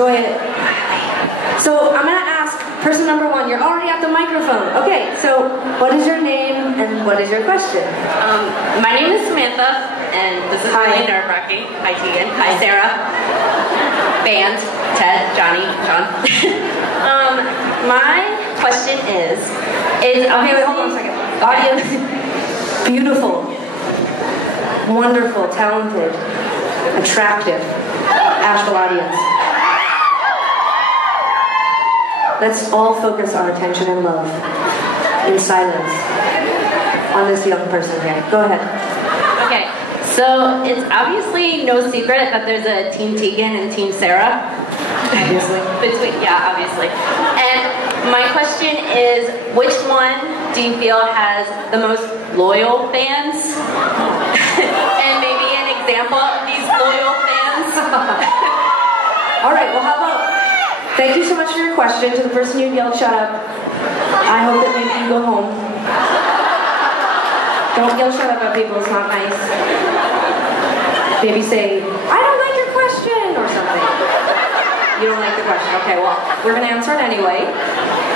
Enjoy it. So I'm going to ask person number one. You're already at the microphone. Okay, so what is your name and what is your question? My name is Samantha, and this is really nerve-wracking. Hi, Tegan. Hi, Sarah. Band, Ted, Johnny, Sean. My question is okay, wait, hold on a second. Audience, beautiful, wonderful, talented, attractive, Asheville audience. Let's all focus our attention and love in silence on this young person here. Go ahead. Okay, so it's obviously no secret that there's a Team Tegan and Team Sara. Obviously. Obviously. And my question is, which one do you feel has the most loyal fans? And maybe an example of these loyal fans? All right, well, how about... Thank you so much for your question. To the person who yelled, shut up. I hope that maybe you go home. Don't yell shut up at people, it's not nice. Maybe say, I don't like your question, or something. You don't like the question. Okay, well, we're going to answer it anyway.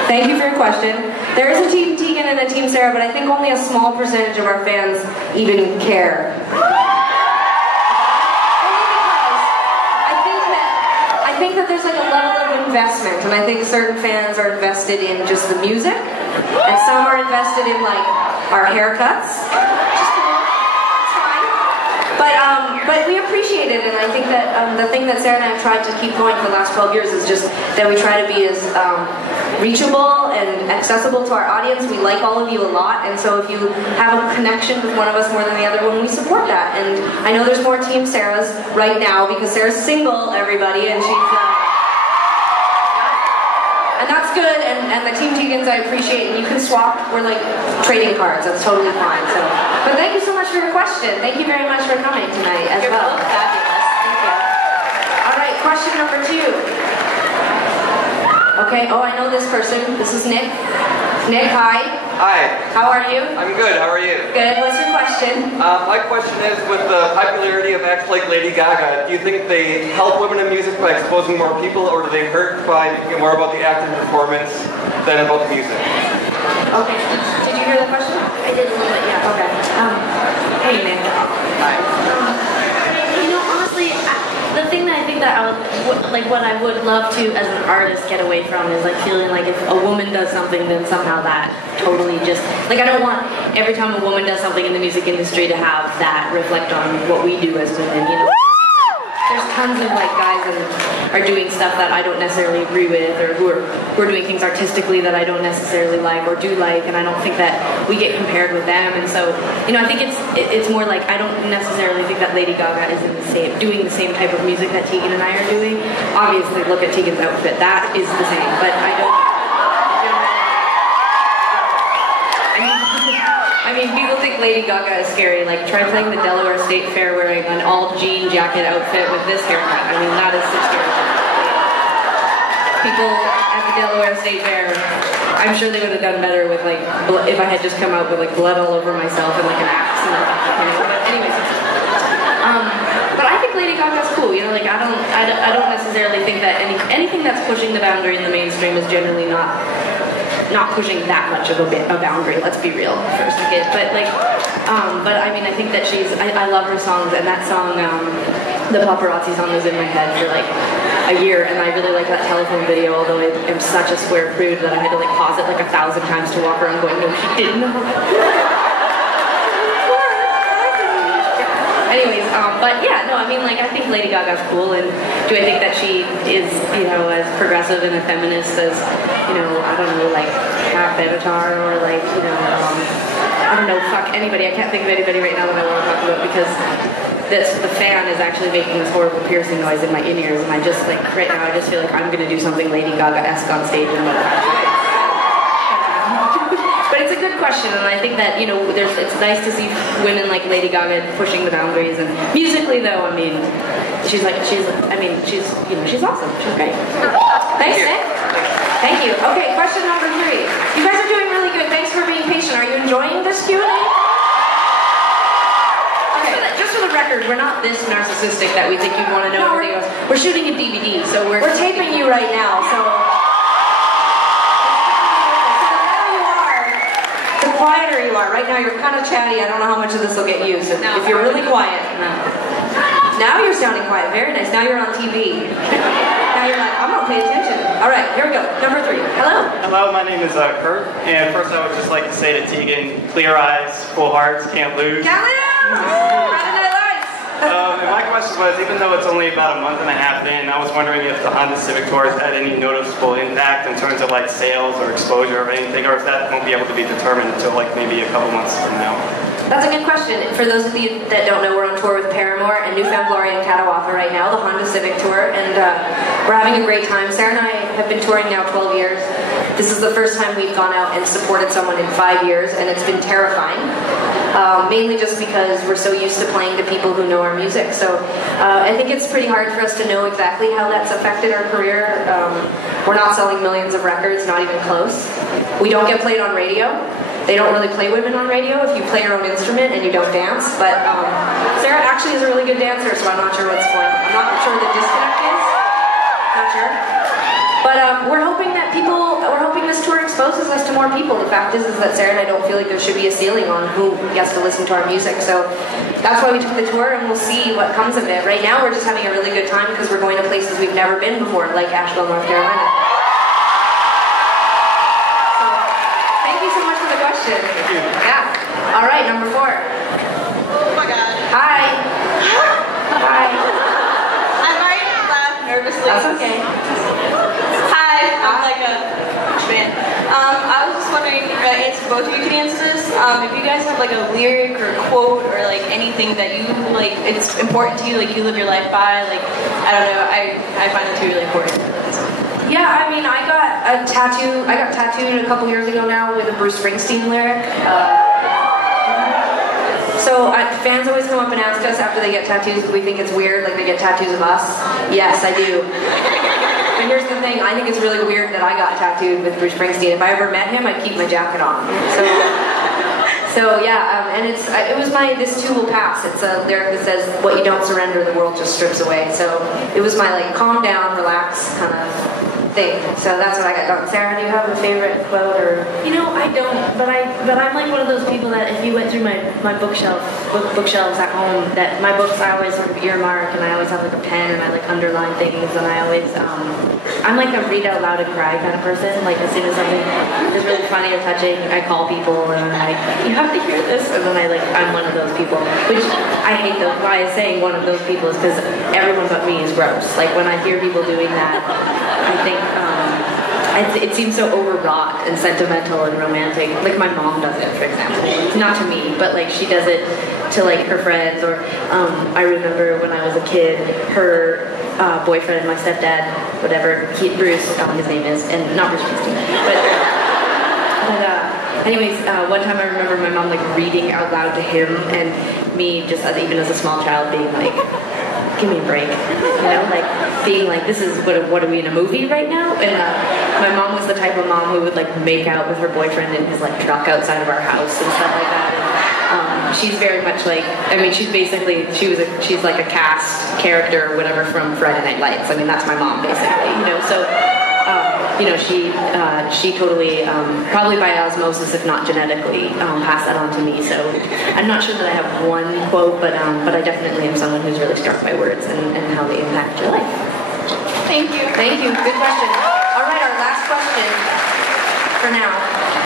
Thank you for your question. There is a Team Tegan and a Team Sara, but I think only a small percentage of our fans even care. I think that there's like a level of investment, and I think certain fans are invested in just the music, and some are invested in like our haircuts. Just a little, it's fine. But we appreciate it, and I think that the thing that Sarah and I have tried to keep going for the last 12 years is just that we try to be as reachable and accessible to our audience. We like all of you a lot, and so if you have a connection with one of us more than the other one, we support that. And I know there's more Team Sarahs right now because Sarah's single, everybody, and she's and that's good. And the Team Tegans I appreciate, and you can swap. We're like trading cards. That's totally fine. So, but thank you so much for your question. Thank you very much for coming tonight as well. You're both fabulous. Thank you. All right, question number 2. Okay, oh, I know this person. This is Nick. Nick, hi. Hi. How are you? I'm good. How are you? Good. What's your question? My question is, with the popularity of acts like Lady Gaga, do you think they help women in music by exposing more people, or do they hurt by thinking more about the act and performance than about the music? Okay. Did you hear the question? I did a little bit, yeah. Okay. Hey, Nick. Hi. You know, honestly, the thing that I think that what I would love to, as an artist, get away from is like feeling like if a woman does something, then somehow that totally just, like I don't want every time a woman does something in the music industry to have that reflect on what we do as women, you know. There's tons of like guys that are doing stuff that I don't necessarily agree with, or who are doing things artistically that I don't necessarily like or do like, and I don't think that we get compared with them. And so, you know, I think it's more like I don't necessarily think that Lady Gaga is doing the same type of music that Tegan and I are doing. Obviously, look at Tegan's outfit; that is the same. But I mean, people think Lady Gaga is scary. Like, try playing the Delaware State Fair wearing an all-jean jacket outfit with this haircut. I mean, that is so scary. People at the Delaware State Fair, I'm sure they would have done better with, like, if I had just come out with, like, blood all over myself and, like, an axe. And, but anyways. But I think Lady Gaga's cool. You know, like, I don't necessarily think that anything that's pushing the boundary in the mainstream is generally not pushing that much of a boundary, let's be real for a second. But like, but I mean, I think that I love her songs, and that song, the Paparazzi song, was in my head for like a year, and I really like that telephone video, although I am such a square prude that I had to like pause it like 1,000 times to walk around going, no, she didn't know. Anyways, but yeah, no, I mean, like, I think Lady Gaga's cool, and do I think that she is, you know, as progressive and a feminist as, you know, I don't know, like, Kat Benatar, or like, you know, I don't know, fuck anybody. I can't think of anybody right now that I want to talk about, because the fan is actually making this horrible piercing noise in my in-ears, and I just, like, right now I just feel like I'm going to do something Lady Gaga-esque on stage and whatever. But it's a good question, and I think that, you know, it's nice to see women like Lady Gaga pushing the boundaries. And musically, though, I mean, she's awesome. She's great. Thanks, Nick. Thank you. Okay, question number 3. You guys are doing really good. Thanks for being patient. Are you enjoying this Q&A? Okay, just for the record, we're not this narcissistic that we think you'd want to know everything else. We're shooting a DVD, so we're taping you right now, so there you are. The quieter you are. Right now you're kind of chatty. I don't know how much of this will get used. If you're really quiet. No. Now you're sounding quiet. Very nice. Now you're on TV. Now you're like, I'm gonna pay attention. All right, here we go. Number 3. Hello. Hello, my name is Kurt, and first I would just like to say to Tegan, clear eyes, full hearts, can't lose. Can't lose! Friday Night Lights! And my question was, even though it's only about a month and a half in, I was wondering if the Honda Civic Tour has had any noticeable impact in terms of like sales or exposure or anything, or if that won't be able to be determined until like maybe a couple months from now. That's a good question. For those of you that don't know, we're on tour with Paramore and Newfound Glory and Catawba right now, the Honda Civic Tour, and we're having a great time. Sarah and I have been touring now 12 years. This is the first time we've gone out and supported someone in 5 years, and it's been terrifying. Mainly just because we're so used to playing to people who know our music. So I think it's pretty hard for us to know exactly how that's affected our career. We're not selling millions of records, not even close. We don't get played on radio. They don't really play women on radio if you play your own instrument and you don't dance. But Sarah actually is a really good dancer, so I'm not sure what's going on. I'm not sure the disconnect is. Not sure. But we're hoping this tour exposes us to more people. The fact is that Sarah and I don't feel like there should be a ceiling on who gets to listen to our music. So that's why we took the tour, and we'll see what comes of it. Right now we're just having a really good time because we're going to places we've never been before, like Asheville, North Carolina. So thank you so much for the question. Thank you. Yeah. All right, number 4. Oh my god. Hi. Hi. I might laugh nervously. That's okay. Hi, I'm like a fan. I was just wondering, it's both of you can answer this. If you guys have like a lyric or quote or like anything that you like, it's important to you, like you live your life by, like, I don't know, I find it to be really important. Yeah, I mean, I got tattooed a couple years ago now with a Bruce Springsteen lyric. So fans always come up and ask us after they get tattoos if we think it's weird, like they get tattoos of us. Yes, I do. And here's the thing, I think it's really weird that I got tattooed with Bruce Springsteen. If I ever met him, I'd keep my jacket on. So yeah, and it was my "This Too Will Pass." It's a lyric that says, "What you don't surrender, the world just strips away." So it was my like calm down, relax kind of thing. So that's what I got done. Sarah, do you have a favorite quote or? You know, I don't, but I'm like one of those people that if you went through my bookshelves at home, that my books I always sort of earmark, and I always have like a pen and I like underline things, and I always I'm like a read out loud and cry kind of person. Like as soon as something is really funny or touching, I call people and I'm like, you have to hear this, and then I'm one of those people. Which I hate those. Why I'm saying one of those people is because everyone but me is gross. Like when I hear people doing that, I think it seems so overwrought and sentimental and romantic. Like my mom does it, for example. Not to me, but like she does it to like her friends. Or I remember when I was a kid, her boyfriend, my stepdad, whatever, Bruce, his name is, and not Bruce Springsteen, but anyways, one time I remember my mom like reading out loud to him, and me just even as a small child being like, give me a break, you know, like being like, this is what are we in a movie right now? And my mom was the type of mom who would like make out with her boyfriend in his like truck outside of our house and stuff like that. And she's very much like, I mean, she's like a cast character or whatever from Friday Night Lights. I mean, that's my mom basically, you know. So you know, she totally, probably by osmosis, if not genetically, passed that on to me. So I'm not sure that I have one quote, but I definitely am someone who's really struck by words and how they impact your life. Thank you. Thank you. Good question. All right, our last question for now.